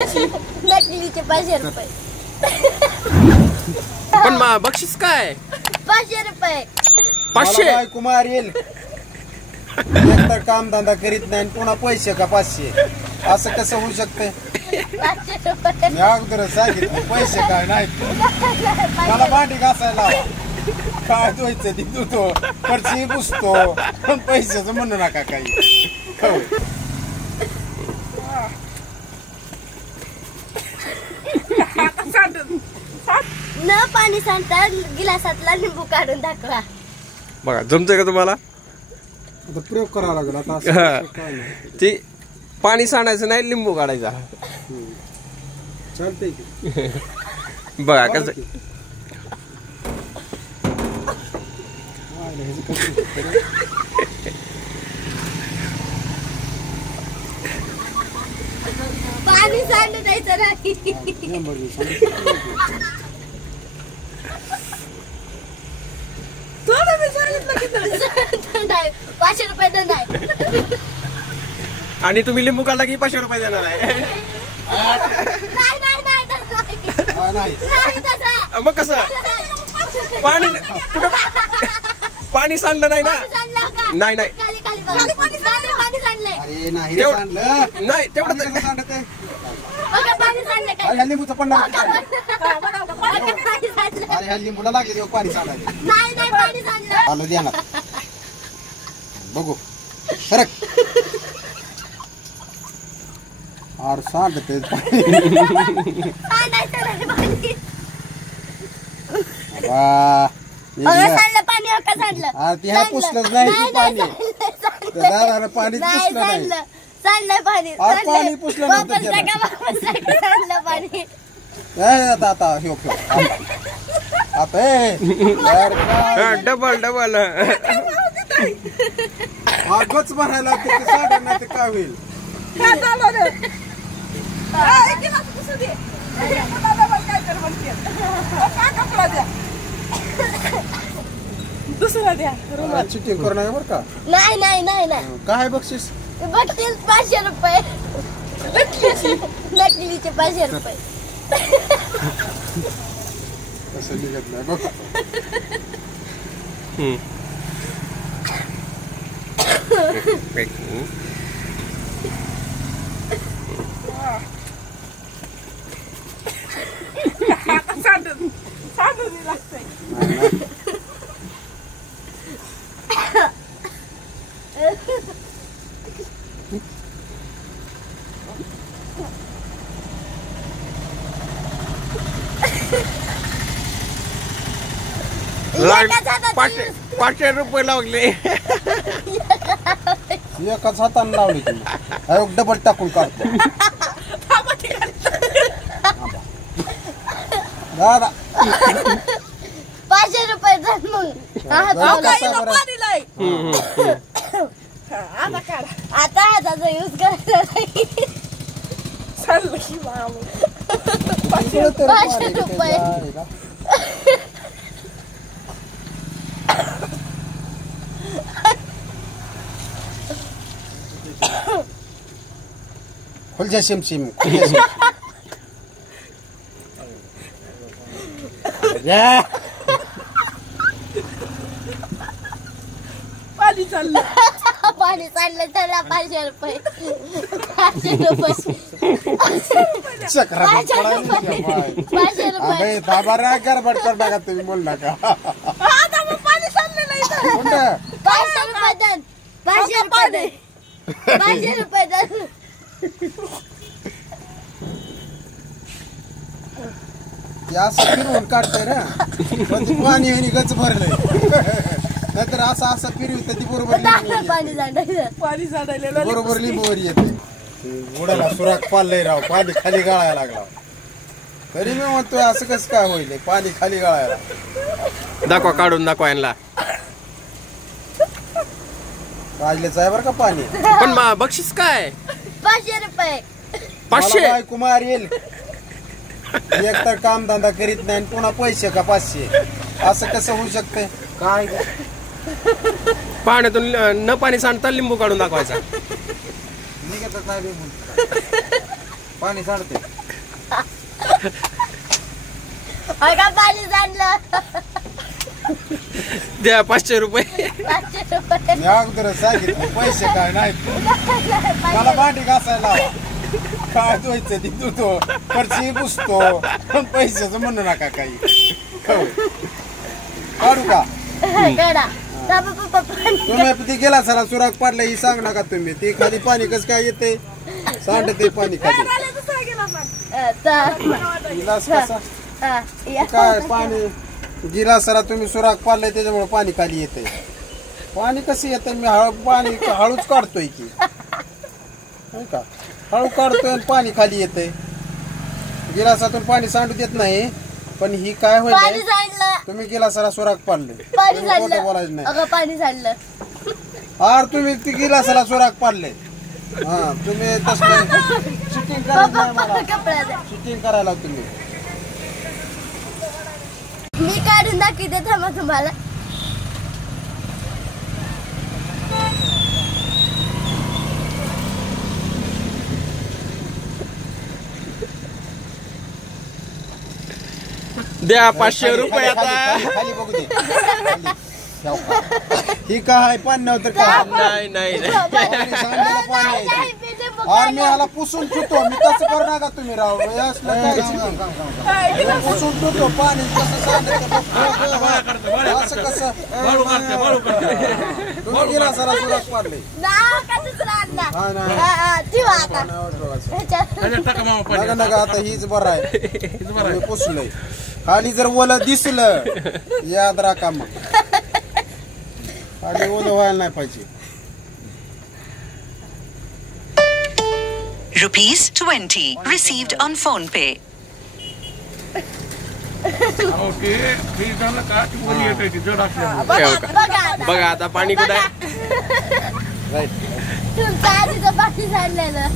नकलीचे 500 रुपये. पण बक्षीस काय? 500 रुपये. 500 कुमार येईल एकतर काम धंदा करीत नाही पुन्हा पैसे का 500 असं कसं होऊ शकते? 500 रुपये. मी अगोदर सांगितलं पैसे काय नाहीत. मला भांडी घासायला लावा. काय धुवायचं ती धुतो फरशी पुसतो पण पैशाचं म्हणू नका काही. न पाणी सांडता गिलासातला लिंबू काढून दाखवा. बघा जमतंय का तुम्हाला? आता प्रयोग करावा लागेल आता असं काय नाही. ते पाणी सांडायचं नाही, लिंबू काढायचा. चालतंय की बघा कसं पाणी सांडू द्यायचं नाही. 500 रुपये दंड आहे. आणि तुम्ही लिंबू काढला की 500 रुपये देणार आहे. नाही तसं. मग कसं पाणी कुठं पाणी सांडलं नाही ना? नाही नाही पाणी सांडलंय. अरे नाही रे सांडलं नाही तेवढं कसं सांडत आहे? बघा, पाणी सांडलंय काय? अरे ह्या लिंबूचं पण पाणी सांडलंय. अरे ह्या लिंबूला लागले पाणी सांडायला. नाही पाणी सांडलं. आलो द्या ना बघू फरक. अरे सांडते सांडायचं नाही पाणी. सांडलं पाणी. हो का सांडलं? ती ह्या पुसलंच नाही ती पाणी. दादानं पाणीच पुसलं नाही. सांडलंय पाणी. अरे पाणी पुसलं नव्हतं वापस त्याला. टाका, वापस टाका. सांडलं पाणी. आता आता ह्यो ठेव आता यार काय डबल डबल गच भरायला ते साडे नाही ते काय होईल? दुसरा द्या. चिटिंग करू नका बरं का. नाही काय बक्षीस? बघतील 500 रुपये. नकलीचे 500 रुपये. कसं निघत नाही बघ. सांडून लागतंय. पाचशे रुपये लागले. एकाच हाताने लावली तुम्ही डबल टाकून काढतो. दादा 500 रुपये धर मग. आता हाताचा यूज करायचा नाही. 500 रुपये. खुलजा शिमशिम पाणी चाललं. पाणी चाललं त्याला 500 रुपये. 500 रुपये. 500 रुपये. गडबड कर बघा तुम्ही बोल नका. आता मग पाणी चाललं नाही. 500 रुपये दर. 500 रुपये दर. 500 रुपये दर. असं फिरवून काढतंय ना पण पाणी आणि गच भरलंय. नाहीतर असं असं फिरवत ती बरोबर पाणी सांडायचं. पाणी झाडायला बरोबर लिंबूवर येते. उडाला सुराख पाललंय राव. पाणी खाली गाळायला लागला. तरी मी म्हणतोय असं कसं काय होईल पाणी खाली गाळायला. दाखवा काढून दाखवा यांना. राजलेच आहे बरं का पाणी. पण बक्षीस काय? 500 रुपये. 500 कुमार येईल एकतर काम धंदा करीत नाही पुन्हा पैसे का 500 असं कसं होऊ शकते? काय पाण्यातून न पाणी सांडता लिंबू काढून दाखवायचा. निघतच नाही. पाणी सांडते. का पाणी सांडलं द्या 500 रुपये. 500 रुपये मी अगोदर सांगितलं पैसे काय नाहीत. मला भांडी घासायला लावा. काय धुवायचं ती धुतो, फरशी पुसतो, पण पैशाचं म्हणू नका काही. हो. काढू का काढा. पप्पा पाणी तुम्ही ती गेला सरा सुराग पाडला ही सांग नका तुम्ही. ती खाली पाणी कसं काय येते सांडते पाणी खाली. आले दुसरा गेला पण गिलास कसा काय पाणी गिलास सरा तुम्ही सुराग पाडलाय त्याच्यामुळे पाणी खाली येते. पाणी कसं येतं मी पाणी हळूच काढतोय की नाही का. हळू काढतोय आणि पाणी खाली येते. गिलासातून पाणी सांडू देत नाही. पण ही काय पाणी होईल सांडलं तुम्ही गिलासाला सुराग पाडले. पाणी तुम्ही खोटं सांडलं बोलायचं नाही. अगं पाणी सांडलं आर तुम्ही ती गिलासाला सुराग पाडले. हा तुम्ही तसं शूटिंग करायला नाही मला. कपड्याचं शूटिंग करायला तुम्ही. मी काढून दाखवते थांबा तुम्हाला. द्या 500 रुपये खाली, आता. खाली, खाली बघू दे. खाली. ठेव का? ही काय पाणी नव्हतं का नाही नाही नाही. पाणी सांडलेलं पाणी आहे ते. अरे मी ह्याला पुसून ठेवतो. मी कसं करणार नका तुम्ही राव. हे असलं काय पुसून ठेवतो पाणी कसं सांडतं. असं कसं तुम्ही गेला सरा सुराग पाडले. नाव का दुसरा आणला हा ना ठेवा आता नका नका आता हीच बरं आहे. मी पुसलंय. खाली जर ओलं दिसलं याद राखा मग. खाली ओलं व्हायला नाही पाहिजे. ₹20 received on PhonePe. बघा आता पाणी कुठं आहे. राईट. तुमचं आधीचं पाणी सांडलेलं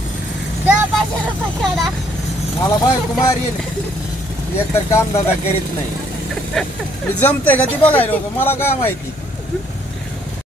500 रुपये काढा. मला बायको मारील. एकतर कामधंदा करीत नाही. मी जमतंय का ती बघायला होतं मला काय माहिती.